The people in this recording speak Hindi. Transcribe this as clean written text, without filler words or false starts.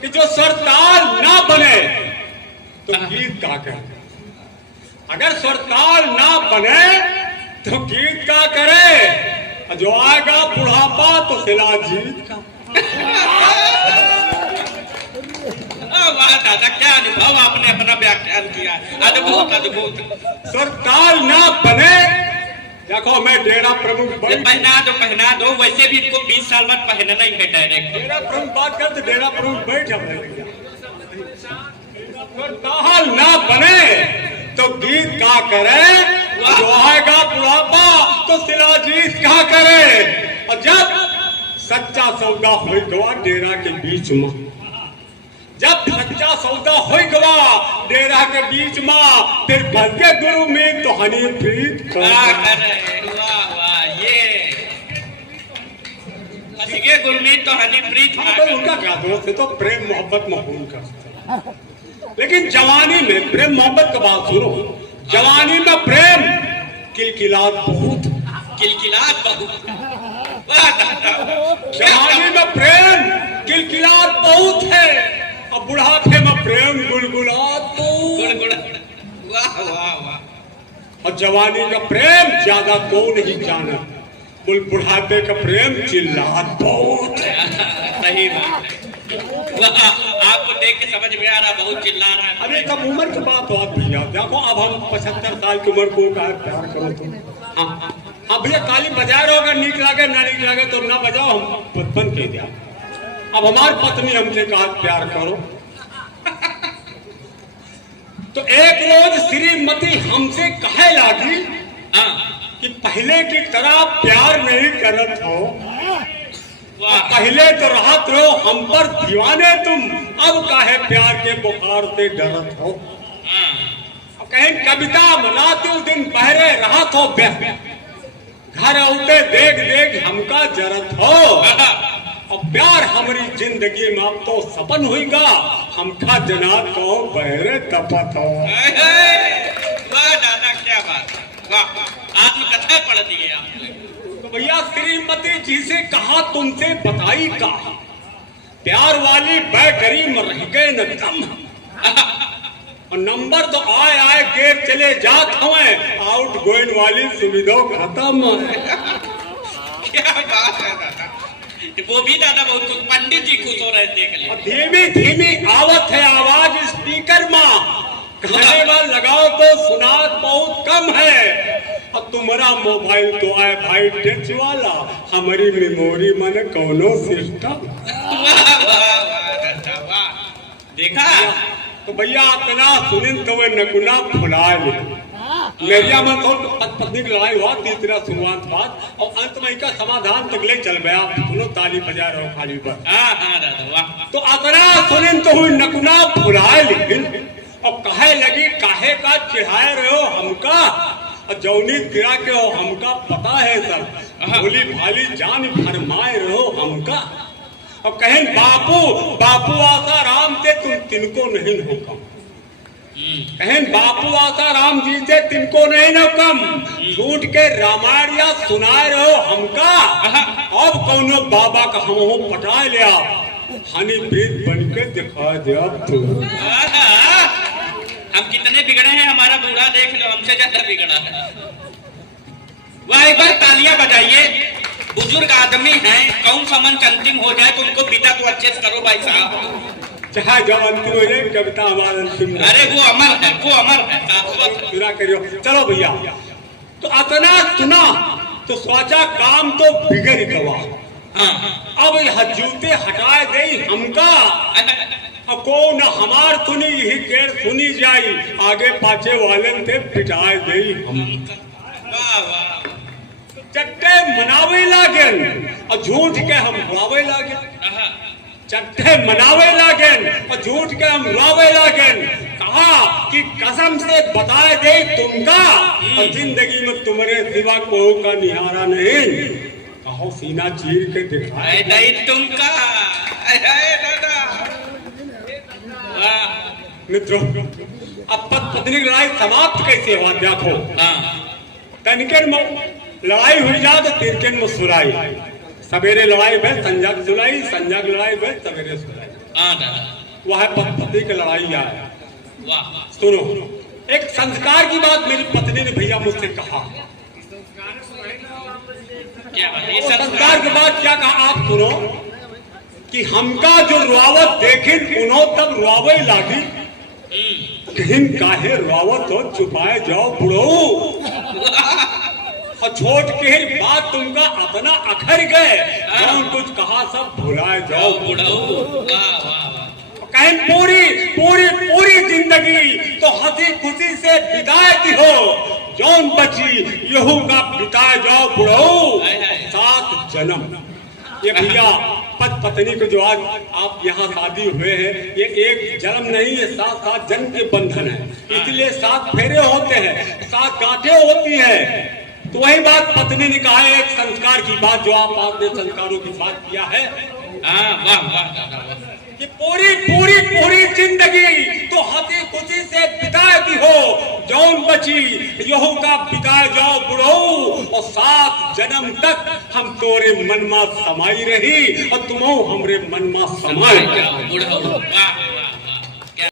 कि जो स्वरताल ना बने तो गीत का करे, अगर स्वरताल ना बने तो गीत का करे, जो आएगा बुढ़ापा तो सिला जीत का। वाह दादा, क्या अनुभव आपने अपना व्याख्यान किया, अद्भुत अद्भुत। स्वरताल ना बने, देखो मैं डेरा प्रमुख पहना दो, वैसे भी इनको 20 साल बाद पहनना ही है डायरेक्ट। डेरा प्रमुख बात करते, डेरा प्रमुख बैठ जाए। स्वरताल ना बने तो गीत का करे, जो आएगा बुढ़ापा तो सिला जीत का करे। और जब सच्चा सौदा हो गवा डेरा के बीच में, जब सच्चा सौदा हो गवा डेरा के बीच में, फिर भलके गुरु में तो हनी प्रीत। वाह वाह, ये हसीगे गुरमीत तो हनी प्रीत। उनका क्या दोस्त है, तो प्रेम मोहब्बत मकबूल करते। लेकिन जवानी में प्रेम मोहब्बत का बात सुनो, जवानी में प्रेम किलकिलात बहुत, किलकिलात बहुत। जवानी में प्रेम किलकिलात बहुत है, और बुढ़ापे में प्रेम गुलगुलात गुड़। वाह वाह वाह। और जवानी का प्रेम ज्यादा को नहीं जाना, बुढ़ापे का प्रेम चिल्लात बहुत। सही बात है। आपको देख के समझ में आ रहा, बहुत चिल्ला रहा है। अरे तब उम्र की बात भैया, देखो अब हम 75 साल की उम्र को प्यार करो तुम। हाँ भैया, ताली बजा रहे हो, अगर नीक लगे ना नीक लगे तो ना बजाओ, हम बंद कह दिया। अब हमारी पत्नी हमसे कहा प्यार करो, तो एक रोज श्रीमती हमसे कहे लागी कि पहले की तरह प्यार नहीं करत हो, पहले तो राहत रहो हम पर दीवाने तुम, अब काहे प्यार के बुखार से डरत हो। कहीं कविता मनाते दिन बहरे राहत हो, घर आते देख देख हमका जरत हो, और प्यार हमारी जिंदगी में अब तो सपन हुईगा, हमका जनाब को बहरे तपत हो। वाह दादा, क्या बात, वाह, आत्मकथा पढ़ दी है आपने। तो भैया श्रीमती जी से कहा तुमसे बताई का, प्यार वाली बैटरी में रह गए न दम, और नंबर तो आए गेट चले जात हमें, आउट गोइंग वाली सुविधा खत्म। क्या बात है दादा, वो भी दादा बहुत कुछ, पंडित जी खुश हो रहे देख ले। धीमी धीमी आवत है आवाज स्पीकर में, गाने वाला लगाओ तो सुनात बहुत कम है, और तुम्हारा मोबाइल तो आए भाई टच वाला, हमारी मेमोरी मन कौनो सिस्टम। देखा तो भैया इतना सुनिन तो वे नकुना फुला ले मेरिया में तो पत्नी की लड़ाई हुआ, तीसरा शुरुआत बात, और अंत में का समाधान तक ले चल गया। दोनों ताली बजा रहे हो खाली पर। तो इतना सुनिन तो हुई नकुना फुलाए, लेकिन और कहे लगी काहे का चिढ़ाए रहे हो हमका, और जौनी गिरा के हो हमका पता है सर, भोली भाली जान फरमाए रहो हमका, और कहें बापू बापू आसा राम से तुम तिनको नहीं हो कम, कहें बापू आसा राम जी से तिनको नहीं हो कम, झूठ के रामायण या सुनाए रहो हमका, अब कौनो बाबा का हम पटाए लिया, हनी प्रीत बन के दिखा दिया तू। हम कितने बिगड़े हैं, हमारा बूढ़ा देख लो, हमसे ज्यादा बिगड़ा है। वह एक बार तालियां बजाइए, बुजुर्ग आदमी हैं, कौन सा मंच अंतिम हो जाए तो उनको विदा तो अच्छे से करो भाई साहब। चाहे जब अंतिम हो जाए कविता हमारा अंतिम। अरे वो अमर है, वो अमर है, पूरा करियो। चलो भैया, तो इतना सुना तो सोचा काम तो बिगड़ गवा, अब यह जूते हटाए गई हमका, कौन हमार सुनी यही केर सुनी जाई, आगे पाछे वाले थे पिटाए गई हम। चट्टे मनावे लागन और झूठ के हम उड़ावे लागन, चट्टे मनावे लागन और झूठ के हम उड़ावे लागन। कहा कि कसम से बताए दे तुमका, और जिंदगी में तुम्हारे सिवा को का निहारा नहीं, कहो सीना चीर के दिखाए नहीं तुमका। मित्रों, अब पत्नी की लड़ाई समाप्त कैसे हुआ देखो। तनिकन में लड़ाई हुई जा तो तिरकन में सुलाई, सवेरे लड़ाई भे संजक सुलाई, संजक लड़ाई भे सवेरे सुलाई। हाँ दादा। वह पति पत्नी की लड़ाई आए। वाह। सुनो, एक संस्कार की बात मेरी पत्नी ने भैया मुझसे कहा। क्या बात है? ये संस्कार की बात क्या कहा आप सुनो, कि हमका जो रुआवत देखिन उन्हों तब रुआवे लागी, कहीं काहे रुआवत हो छुपाए जाओ बुढ़ो, और छोट के बात तुमका अपना अखर गए, कौन कुछ कहा सब भुलाए जाओ बुढ़ऊ। वाह वाह वाह। कहीं पूरी पूरी पूरी जिंदगी तो हंसी खुशी से बिताए दी हो, जौन बची यहू का बिताए जाओ बुढ़ो 7 जन्म। ये भैया पति पत्नी को जो आज आप यहाँ शादी हुए हैं, ये एक जन्म नहीं, ये 7 जन्म के बंधन है। इसलिए 7 फेरे होते हैं, 7 गांठें होती है। तो वही बात पत्नी ने कहा है, एक संस्कार की बात जो आपने संस्कारों की बात किया है। हाँ वाह वाह। कि पूरी पूरी पूरी जिंदगी तो हंसी खुशी से बिताए दी हो, जौन बची यहू का बिताए जाओ बुढ़ो, और 7 जन्म तक हम तोरे मन में समाई रही और तुमो हमरे मन में समाई जाओ बुढ़ऊ। वाह वाह वाह। क्या